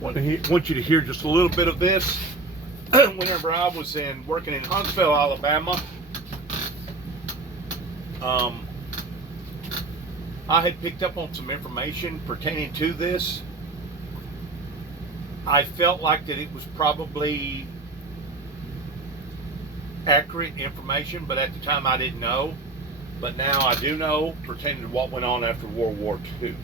Want you to hear just a little bit of this. Whenever I was working in Huntsville, Alabama, I had picked up on some information pertaining to this. I felt like that it was probably accurate information, but at the time I didn't know. But now I do know pertaining to what went on after World War II.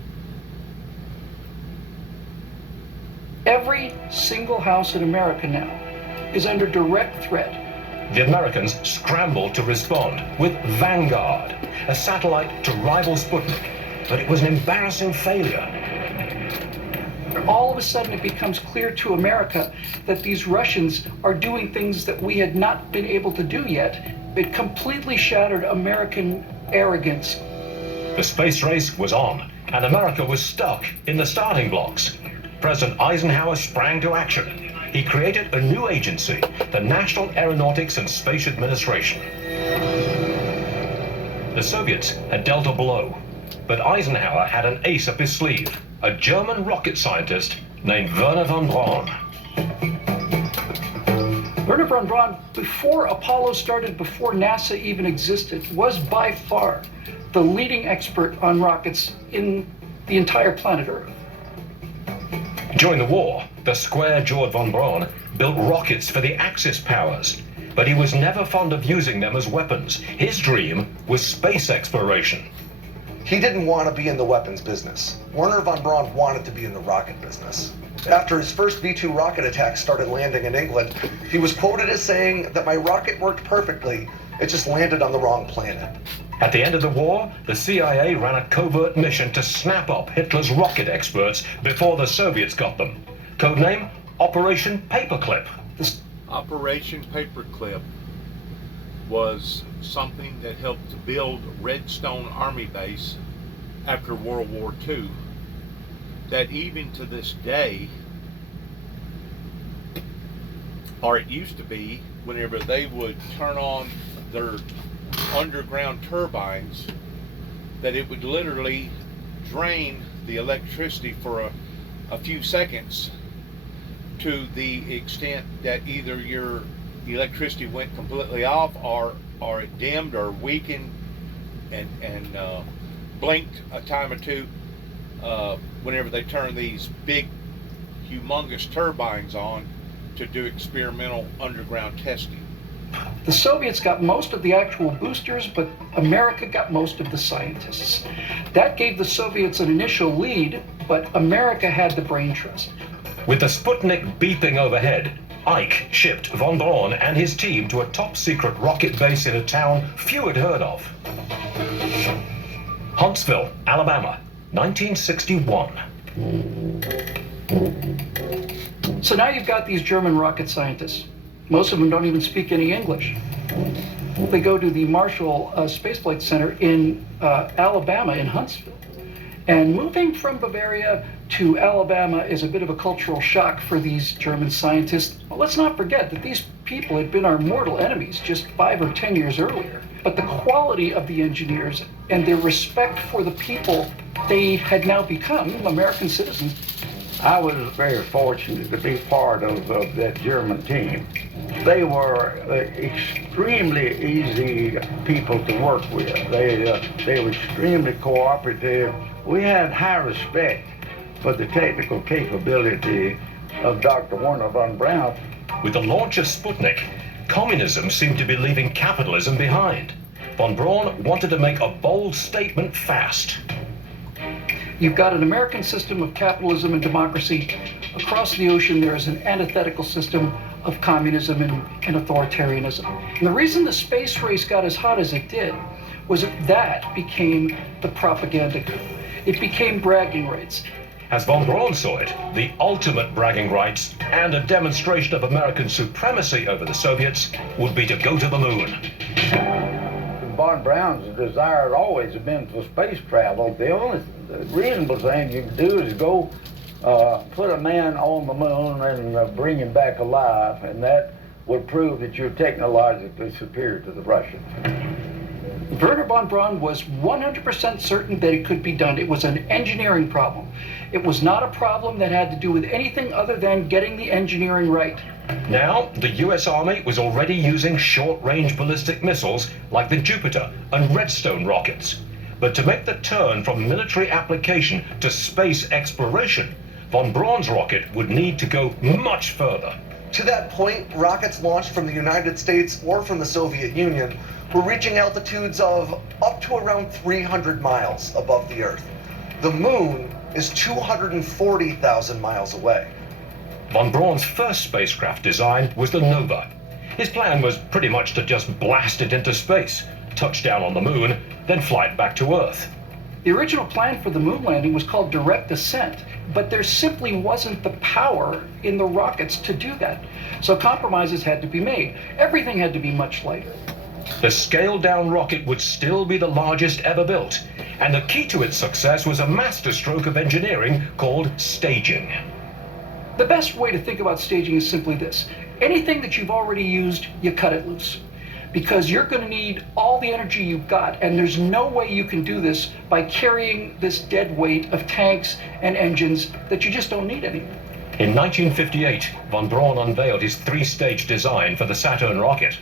Every single house in America now is under direct threat. The Americans scrambled to respond with Vanguard, a satellite to rival Sputnik, but it was an embarrassing failure. All of a sudden it becomes clear to America that these Russians are doing things that we had not been able to do yet. It completely shattered American arrogance. The space race was on, and America was stuck in the starting blocks. President Eisenhower sprang to action. He created a new agency, the National Aeronautics and Space Administration. The Soviets had dealt a blow, but Eisenhower had an ace up his sleeve, a German rocket scientist named Wernher von Braun. Wernher von Braun, before Apollo started, before NASA even existed, was by far the leading expert on rockets in the entire planet Earth. During the war, the square-jawed von Braun built rockets for the Axis powers, but he was never fond of using them as weapons. His dream was space exploration. He didn't want to be in the weapons business. Wernher von Braun wanted to be in the rocket business. After his first V-2 rocket attack started landing in England, he was quoted as saying that my rocket worked perfectly, it just landed on the wrong planet. At the end of the war, the CIA ran a covert mission to snap up Hitler's rocket experts before the Soviets got them. Codename Operation Paperclip. Operation Paperclip was something that helped to build Redstone Army Base after World War II, that even to this day, or it used to be, whenever they would turn on their underground turbines, that it would literally drain the electricity for a few seconds, to the extent that either your electricity went completely off or it dimmed or weakened and blinked a time or two whenever they turn these big humongous turbines on to do experimental underground testing. The Soviets got most of the actual boosters, but America got most of the scientists. That gave the Soviets an initial lead, but America had the brain trust. With the Sputnik beeping overhead, Ike shipped von Braun and his team to a top-secret rocket base in a town few had heard of. Huntsville, Alabama, 1961. So now you've got these German rocket scientists. Most of them don't even speak any English. They go to the Marshall Space Flight Center in Alabama, in Huntsville. And moving from Bavaria to Alabama is a bit of a cultural shock for these German scientists. Well, let's not forget that these people had been our mortal enemies just 5 or 10 years earlier. But the quality of the engineers and their respect for the people they had now become American citizens. I was very fortunate to be part of that German team. They were extremely easy people to work with. They were extremely cooperative. We had high respect for the technical capability of Dr. Wernher von Braun. With the launch of Sputnik, communism seemed to be leaving capitalism behind. Von Braun wanted to make a bold statement fast. You've got an American system of capitalism and democracy. Across the ocean, there is an antithetical system of communism and authoritarianism. And the reason the space race got as hot as it did was that became the propaganda coup. It became bragging rights. As von Braun saw it, the ultimate bragging rights and a demonstration of American supremacy over the Soviets would be to go to the moon. Von Braun's desire had always been for space travel. The only reasonable thing you can do is go put a man on the moon and bring him back alive, and that would prove that you're technologically superior to the Russians. Werner von Braun was 100% certain that it could be done. It was an engineering problem. It was not a problem that had to do with anything other than getting the engineering right. Now, the US Army was already using short-range ballistic missiles like the Jupiter and Redstone rockets. But to make the turn from military application to space exploration, von Braun's rocket would need to go much further. To that point, rockets launched from the United States or from the Soviet Union were reaching altitudes of up to around 300 miles above the Earth. The moon is 240,000 miles away. Von Braun's first spacecraft design was the Nova. His plan was pretty much to just blast it into space, touch down on the moon, then fly it back to Earth. The original plan for the moon landing was called direct descent, but there simply wasn't the power in the rockets to do that. So compromises had to be made. Everything had to be much lighter. The scaled-down rocket would still be the largest ever built, and the key to its success was a masterstroke of engineering called staging. The best way to think about staging is simply this. Anything that you've already used, you cut it loose. Because you're going to need all the energy you've got, and there's no way you can do this by carrying this dead weight of tanks and engines that you just don't need anymore. In 1958, von Braun unveiled his three-stage design for the Saturn rocket.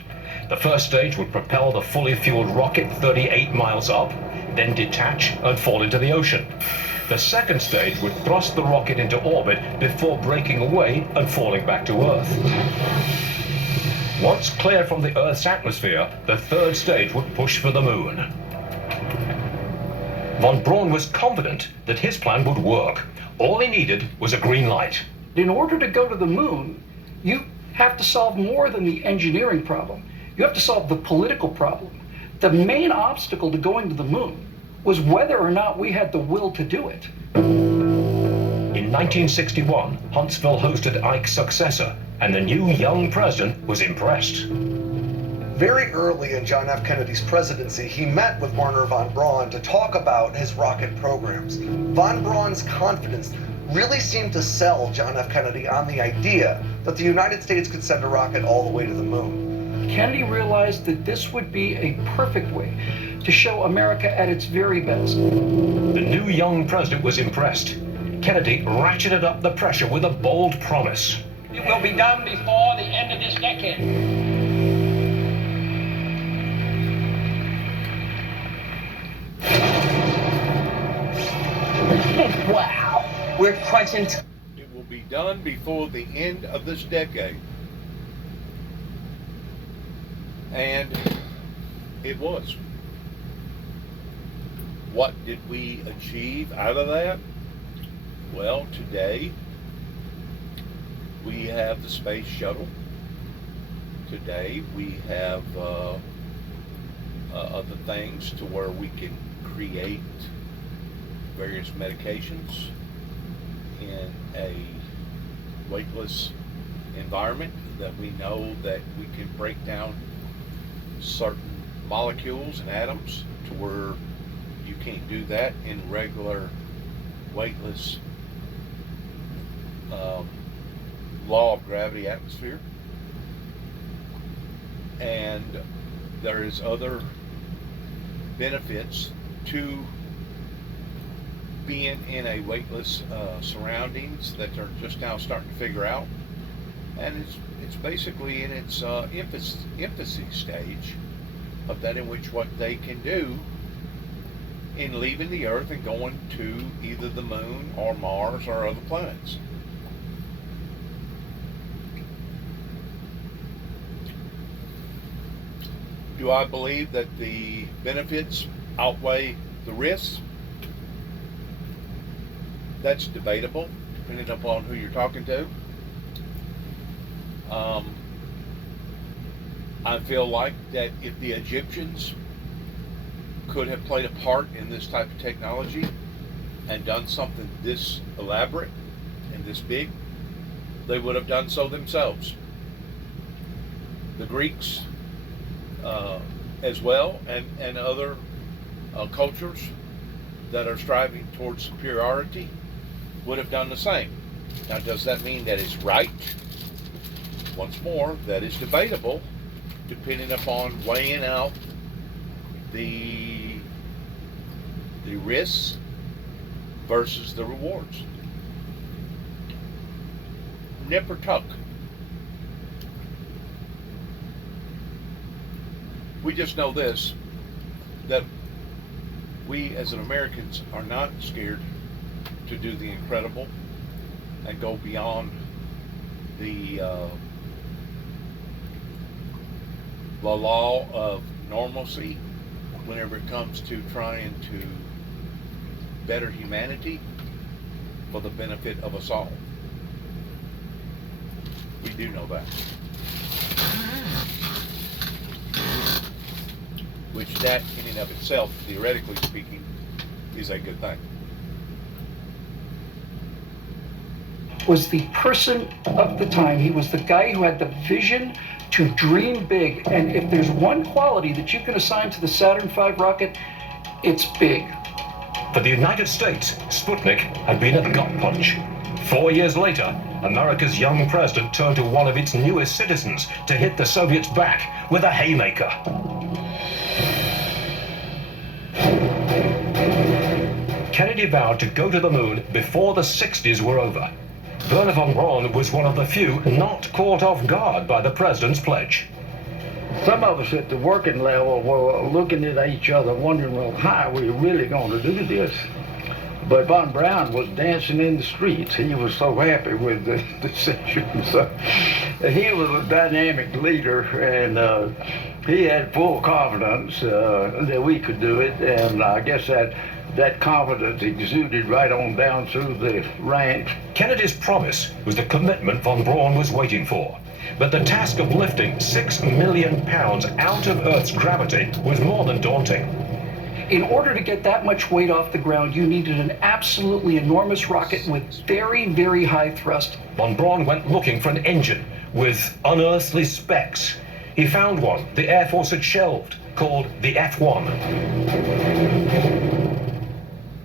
The first stage would propel the fully fueled rocket 38 miles up, then detach and fall into the ocean. The second stage would thrust the rocket into orbit before breaking away and falling back to Earth. Once clear from the Earth's atmosphere, the third stage would push for the moon. Von Braun was confident that his plan would work. All he needed was a green light. In order to go to the moon, you have to solve more than the engineering problem. You have to solve the political problem. The main obstacle to going to the moon was whether or not we had the will to do it. In 1961, Huntsville hosted Ike's successor, and the new young president was impressed. Very early in John F. Kennedy's presidency, he met with Werner von Braun to talk about his rocket programs. Von Braun's confidence really seemed to sell John F. Kennedy on the idea that the United States could send a rocket all the way to the moon. Kennedy realized that this would be a perfect way to show America at its very best. The new young president was impressed. Kennedy ratcheted up the pressure with a bold promise. It will be done before the end of this decade. Wow, we're crunching. It will be done before the end of this decade. And it was. What did we achieve out of that? Well, today we have the space shuttle. Today we have other things to where we can create various medications in a weightless environment that we know that we can break down certain molecules and atoms to where you can't do that in regular weightless law of gravity atmosphere. And there is other benefits to being in a weightless surroundings that they're just now starting to figure out, and it's basically in its infancy stage of that, in which what they can do in leaving the Earth and going to either the moon or Mars or other planets. Do I believe that the benefits outweigh the risks? That's debatable, depending upon who you're talking to. I feel like that if the Egyptians could have played a part in this type of technology and done something this elaborate and this big, they would have done so themselves. The Greeks as well, and other cultures that are striving towards superiority would have done the same. Now, does that mean that it's right? Once more, that is debatable, depending upon weighing out the risks versus the rewards. Nip or tuck. We just know this, that we as Americans are not scared to do the incredible and go beyond the law of normalcy whenever it comes to trying to better humanity for the benefit of us all. We do know that. Which that in and of itself, theoretically speaking, is a good thing. Was the person of the time. He was the guy who had the vision to dream big. And if there's one quality that you can assign to the Saturn V rocket, it's big. For the United States, Sputnik had been a gut punch. 4 years later, America's young president turned to one of its newest citizens to hit the Soviets back with a haymaker. Kennedy vowed to go to the moon before the 60s were over. Wernher von Braun was one of the few not caught off guard by the president's pledge. Some of us at the working level were looking at each other wondering, well, how are we really going to do this? But von Braun was dancing in the streets. He was so happy with the decision. So he was a dynamic leader, and he had full confidence that we could do it. And I guess that confidence exuded right on down through the ranks. Kennedy's promise was the commitment von Braun was waiting for. But the task of lifting 6 million pounds out of Earth's gravity was more than daunting. In order to get that much weight off the ground, you needed an absolutely enormous rocket with very, very high thrust. Von Braun went looking for an engine with unearthly specs. He found one the Air Force had shelved, called the F-1.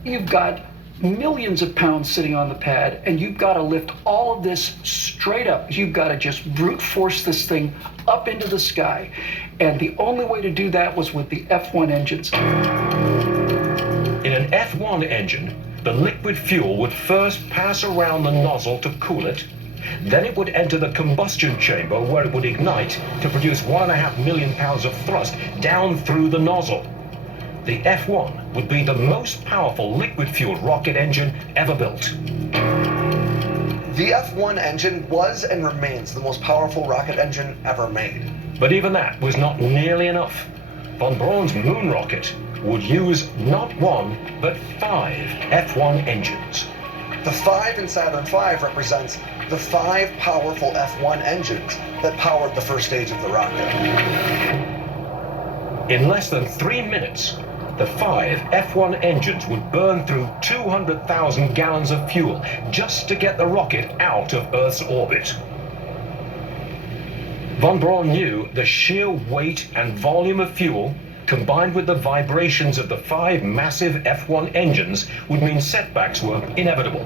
You've got millions of pounds sitting on the pad, and you've got to lift all of this straight up. You've got to just brute force this thing up into the sky. And the only way to do that was with the F-1 engines. In an F-1 engine, the liquid fuel would first pass around the nozzle to cool it. Then it would enter the combustion chamber where it would ignite to produce 1.5 million pounds of thrust down through the nozzle. The F-1 would be the most powerful liquid-fueled rocket engine ever built. The F-1 engine was and remains the most powerful rocket engine ever made. But even that was not nearly enough. Von Braun's moon rocket would use not one, but 5 F-1 engines. The 5 in Saturn V represents the 5 powerful F-1 engines that powered the first stage of the rocket. In less than 3 minutes, the 5 F-1 engines would burn through 200,000 gallons of fuel just to get the rocket out of Earth's orbit. Von Braun knew the sheer weight and volume of fuel, combined with the vibrations of the 5 massive F-1 engines, would mean setbacks were inevitable.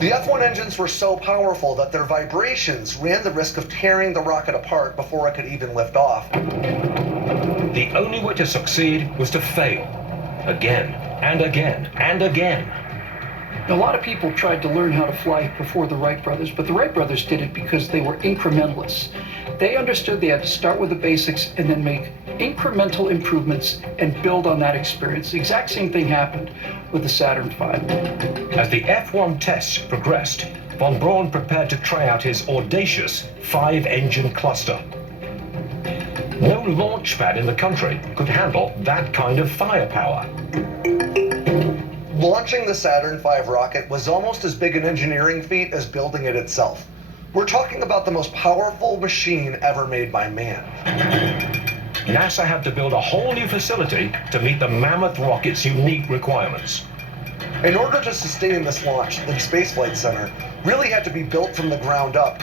The F-1 engines were so powerful that their vibrations ran the risk of tearing the rocket apart before it could even lift off. The only way to succeed was to fail, again and again and again. A lot of people tried to learn how to fly before the Wright brothers, but the Wright brothers did it because they were incrementalists. They understood they had to start with the basics and then make incremental improvements and build on that experience. The exact same thing happened with the Saturn V. As the F-1 tests progressed, von Braun prepared to try out his audacious 5-engine cluster. No launch pad in the country could handle that kind of firepower. Launching the Saturn V rocket was almost as big an engineering feat as building it itself. We're talking about the most powerful machine ever made by man. NASA had to build a whole new facility to meet the mammoth rocket's unique requirements. In order to sustain this launch, the Space Flight Center really had to be built from the ground up.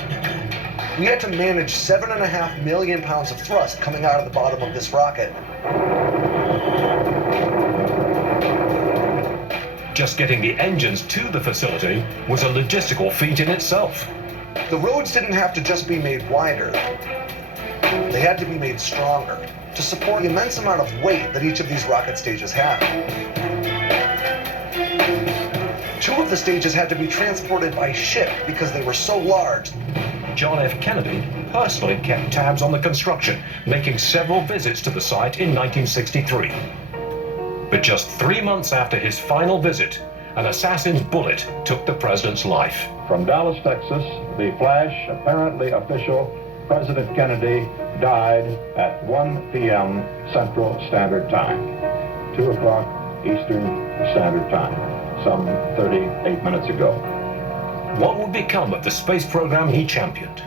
We had to manage 7.5 million pounds of thrust coming out of the bottom of this rocket. Just getting the engines to the facility was a logistical feat in itself. The roads didn't have to just be made wider. They had to be made stronger. to support the immense amount of weight that each of these rocket stages had. 2 of the stages had to be transported by ship because they were so large. John F. Kennedy personally kept tabs on the construction, making several visits to the site in 1963. But just 3 months after his final visit, an assassin's bullet took the president's life. From Dallas, Texas, the flash, apparently official, President Kennedy died at 1 p.m. Central Standard Time, 2 o'clock Eastern Standard Time, some 38 minutes ago. What would become of the space program he championed?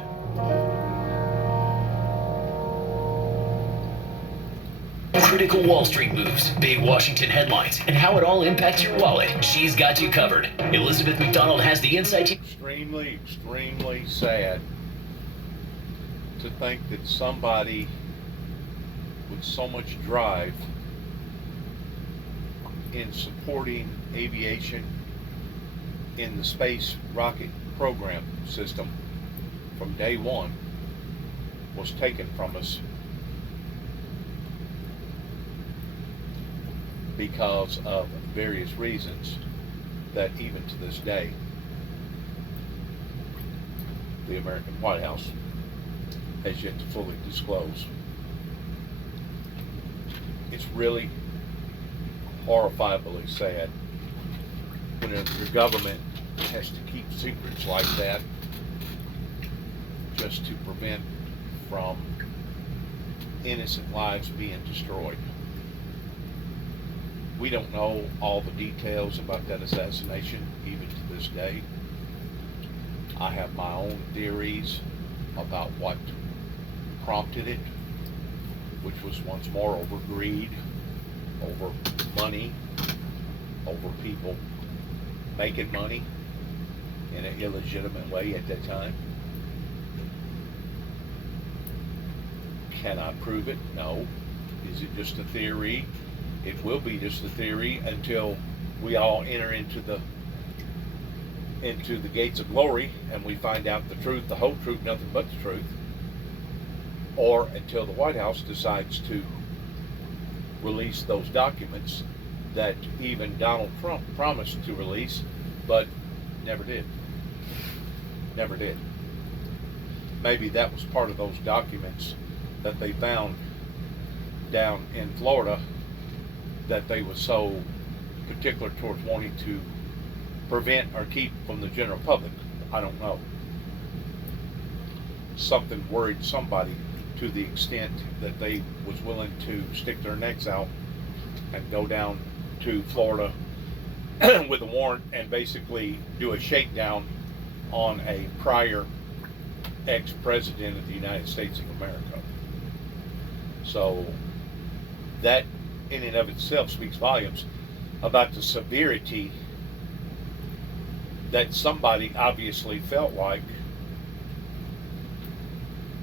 Critical Wall Street moves, big Washington headlines, and how it all impacts your wallet. She's got you covered. Elizabeth McDonald has the insight. Extremely, extremely sad to think that somebody with so much drive in supporting aviation in the space rocket program system from day one was taken from us because of various reasons that even to this day the American White House has yet to fully disclose. It's really horrifyingly sad when your government has to keep secrets like that just to prevent from innocent lives being destroyed. We don't know all the details about that assassination even to this day. I have my own theories about what prompted it, which was once more over greed, over money, over people making money in an illegitimate way at that time. Can I prove it? No. Is it just a theory? It will be just a theory until we all enter into the gates of glory and we find out the truth, the whole truth, nothing but the truth, or until the White House decides to release those documents that even Donald Trump promised to release, but never did. Never did. Maybe that was part of those documents that they found down in Florida that they were so particular towards wanting to prevent or keep from the general public. I don't know. Something worried somebody to the extent that they was willing to stick their necks out and go down to Florida with a warrant and basically do a shakedown on a prior ex-president of the United States of America. So that in and of itself speaks volumes about the severity that somebody obviously felt like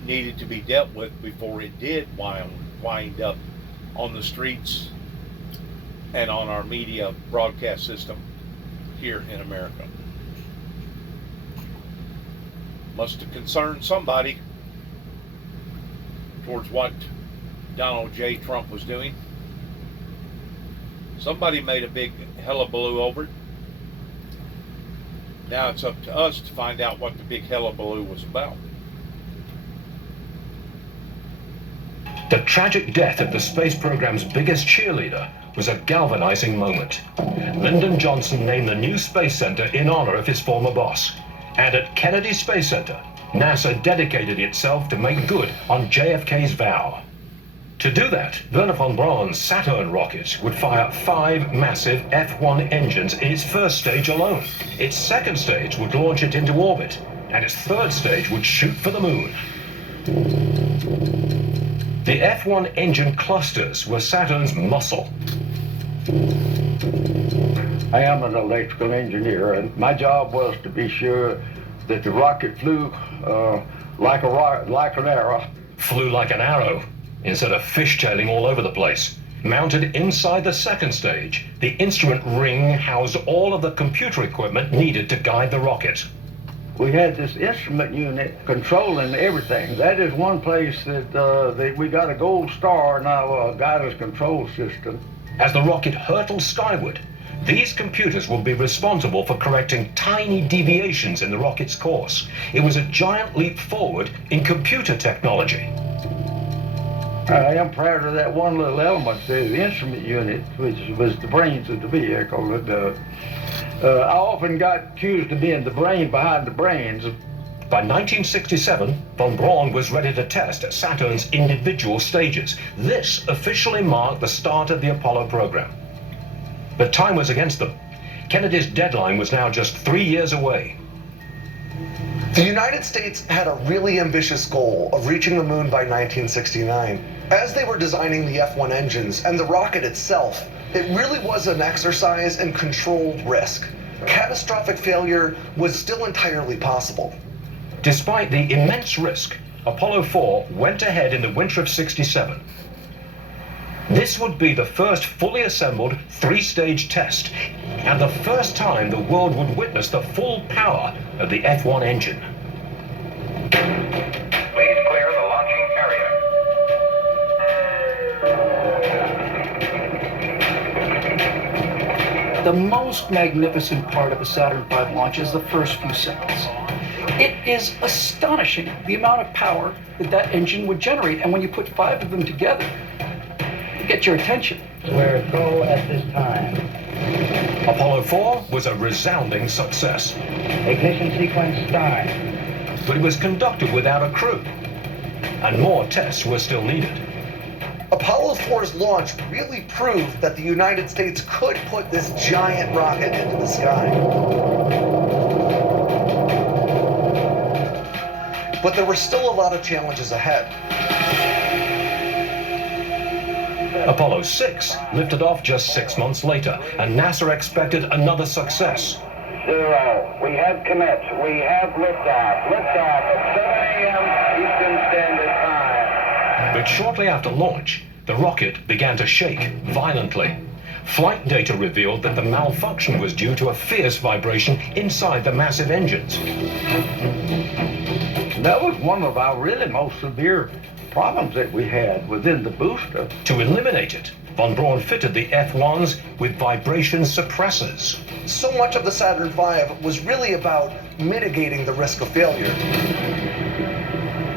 needed to be dealt with before it did wind up on the streets and on our media broadcast system here in America. Must have concerned somebody towards what Donald J. Trump was doing. Somebody made a big hullabaloo over it. Now it's up to us to find out what the big hullabaloo was about. The tragic death of the space program's biggest cheerleader was a galvanizing moment. Lyndon Johnson named the new Space Center in honor of his former boss. And at Kennedy Space Center, NASA dedicated itself to make good on JFK's vow. To do that, Wernher von Braun's Saturn rocket would fire 5 massive F-1 engines in its first stage alone. Its second stage would launch it into orbit, and its third stage would shoot for the moon. The F-1 engine clusters were Saturn's muscle. I am an electrical engineer, and my job was to be sure that the rocket flew like an arrow. Flew like an arrow, instead of fishtailing all over the place. Mounted inside the second stage, the instrument ring housed all of the computer equipment needed to guide the rocket. we had this instrument unit controlling everything. That is one place that we got a gold star in our guidance control system. As the rocket hurtled skyward, these computers would be responsible for correcting tiny deviations in the rocket's course. It was a giant leap forward in computer technology. I am proud of that one little element, the instrument unit, which was the brains of the vehicle. I often got accused of being the brain behind the brains. By 1967, von Braun was ready to test Saturn's individual stages. This officially marked the start of the Apollo program. But time was against them. Kennedy's deadline was now just 3 years away. The United States had a really ambitious goal of reaching the moon by 1969. As they were designing the F-1 engines and the rocket itself, it really was an exercise in controlled risk. Catastrophic failure was still entirely possible. Despite the immense risk, Apollo 4 went ahead in the winter of '67. This would be the first fully assembled three-stage test, and the first time the world would witness the full power of the F-1 engine. Please clear the launching area. The most magnificent part of a Saturn V launch is the first few seconds. It is astonishing the amount of power that engine would generate, and when you put 5 of them together, to get your attention. Where go at this time. Apollo 4 was a resounding success, Ignition sequence start. but it was conducted without a crew, and more tests were still needed. Apollo 4's launch really proved that the United States could put this giant rocket into the sky. But there were still a lot of challenges ahead. Apollo 6 lifted off just 6 months later, and NASA expected another success. 0. We have commit. We have liftoff. Liftoff at 7 a.m. Eastern Standard Time. But shortly after launch, the rocket began to shake violently. Flight data revealed that the malfunction was due to a fierce vibration inside the massive engines. That was one of our really most severe problems that we had within the booster. To eliminate it, von Braun fitted the F-1s with vibration suppressors. So much of the Saturn V was really about mitigating the risk of failure.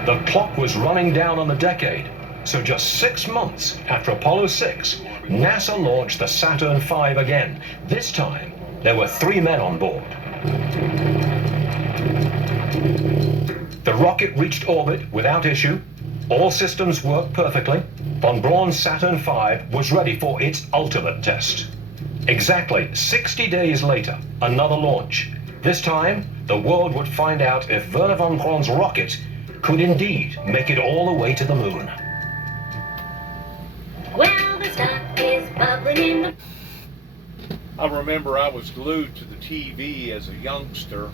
The clock was running down on the decade, so just 6 months after Apollo 6, NASA launched the Saturn V again. This time, there were 3 men on board. The rocket reached orbit without issue. All systems worked perfectly. Von Braun's Saturn V was ready for its ultimate test. Exactly 60 days later, another launch. This time, the world would find out if Wernher von Braun's rocket could indeed make it all the way to the moon. Well, the stock is bubbling in the... I remember I was glued to the TV as a youngster,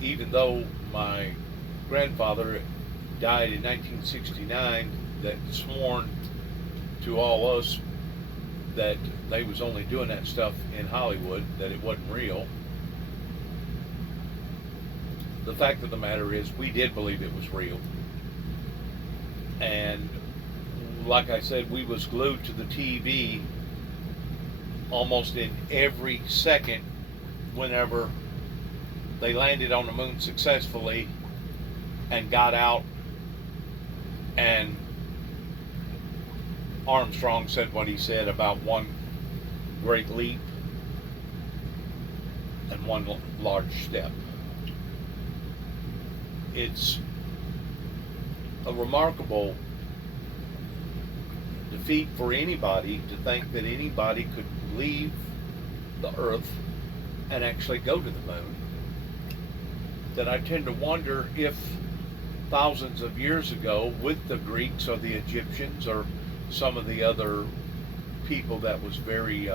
even though my grandfather died in 1969, that sworn to all us that they was only doing that stuff in Hollywood, that it wasn't real. The fact of the matter is, we did believe it was real. And like I said, we was glued to the TV almost in every second whenever they landed on the moon successfully and got out, and Armstrong said what he said about one great leap and one large step. It's a remarkable defeat for anybody to think that anybody could leave the Earth and actually go to the moon. That I tend to wonder if thousands of years ago, with the Greeks or the Egyptians or some of the other people that was very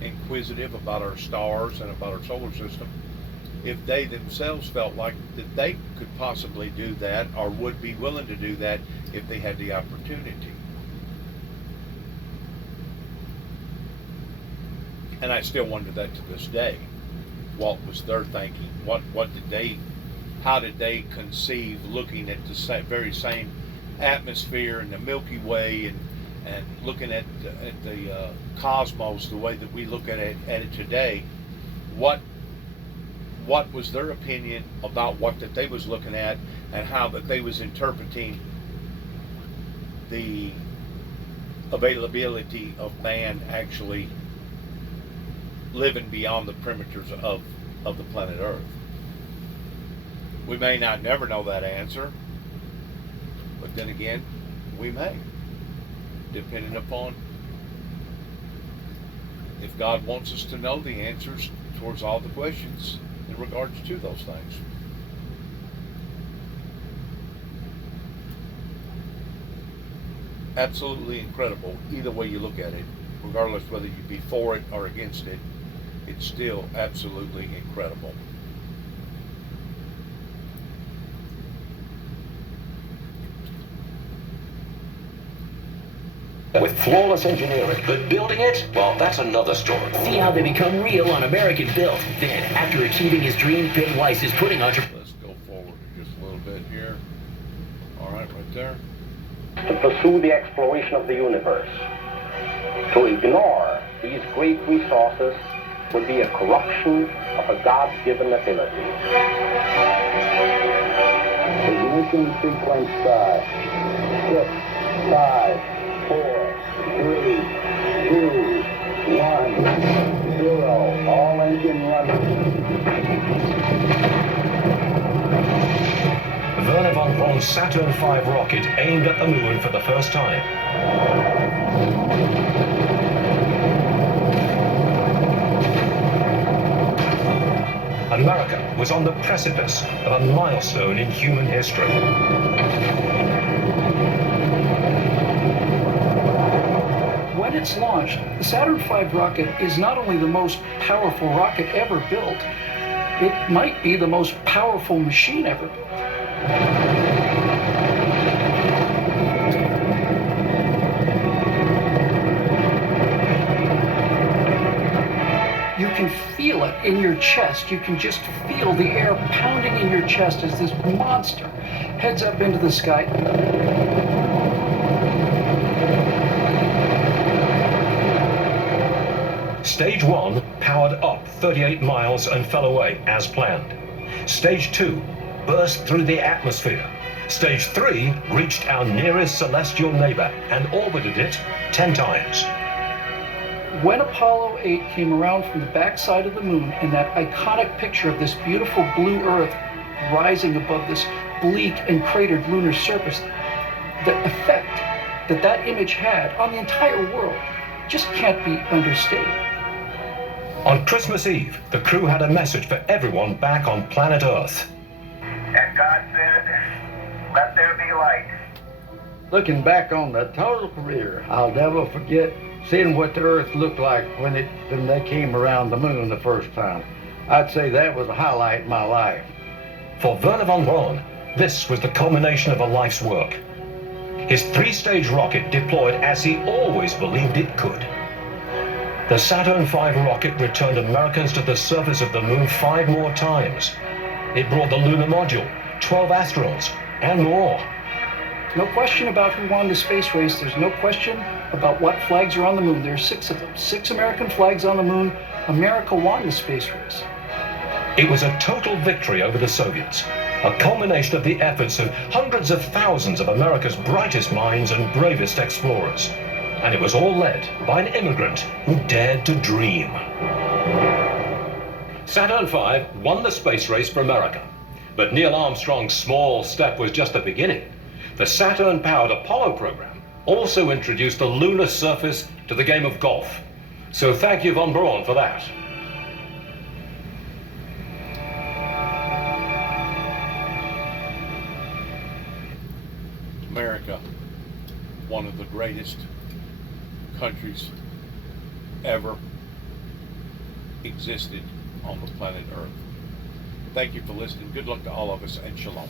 inquisitive about our stars and about our solar system, if they themselves felt like that they could possibly do that or would be willing to do that if they had the opportunity. And I still wonder that to this day. what was their thinking? How did they conceive looking at the very same atmosphere and the Milky Way and looking at the cosmos the way that we look at it today? What was their opinion about what that they was looking at, and how that they was interpreting the availability of man actually living beyond the perimeters of the planet Earth? We may not never know that answer, but then again, we may, depending upon if God wants us to know the answers towards all the questions in regards to those things. Absolutely incredible, either way you look at it, regardless whether you be for it or against it, it's still absolutely incredible. With flawless engineering, but building it, well, that's another story. See how they become real on American Built. Then, after achieving his dream, Ben Weiss is putting entrepreneurs. Let's go forward just a little bit here. All right, right there. To pursue the exploration of the universe. To ignore these great resources would be a corruption of a God-given ability. Ignition sequence start. 6, 5, 4, 3, 2, 1, 0. All engine running. Werner von Braun's Saturn V rocket aimed at the moon for the first time. America was on the precipice of a milestone in human history. When it's launched, the Saturn V rocket is not only the most powerful rocket ever built, it might be the most powerful machine ever built. You can feel it in your chest. You can just feel the air pounding in your chest as this monster heads up into the sky. Stage 1 powered up 38 miles and fell away as planned. Stage 2 burst through the atmosphere. Stage 3 reached our nearest celestial neighbor and orbited it 10 times. When Apollo 8 came around from the backside of the moon in that iconic picture of this beautiful blue Earth rising above this bleak and cratered lunar surface, the effect that that image had on the entire world just can't be understated. On Christmas Eve, the crew had a message for everyone back on planet Earth. And God said, "Let there be light." Looking back on the total career, I'll never forget seeing what the Earth looked like when they came around the moon the first time. I'd say that was a highlight in my life. For Werner von Braun, this was the culmination of a life's work. His 3-stage rocket deployed as he always believed it could. The Saturn V rocket returned Americans to the surface of the moon 5 more times. It brought the lunar module, 12 astronauts, and more. No question about who won the space race. There's no question about what flags are on the moon. There are 6 of them. 6 American flags on the moon. America won the space race. It was a total victory over the Soviets, a culmination of the efforts of hundreds of thousands of America's brightest minds and bravest explorers. And it was all led by an immigrant who dared to dream. Saturn V won the space race for America. But Neil Armstrong's small step was just the beginning. The Saturn-powered Apollo program also introduced the lunar surface to the game of golf. So thank you, von Braun, for that. America, one of the greatest countries ever existed on the planet Earth. Thank you for listening. Good luck to all of us, and shalom.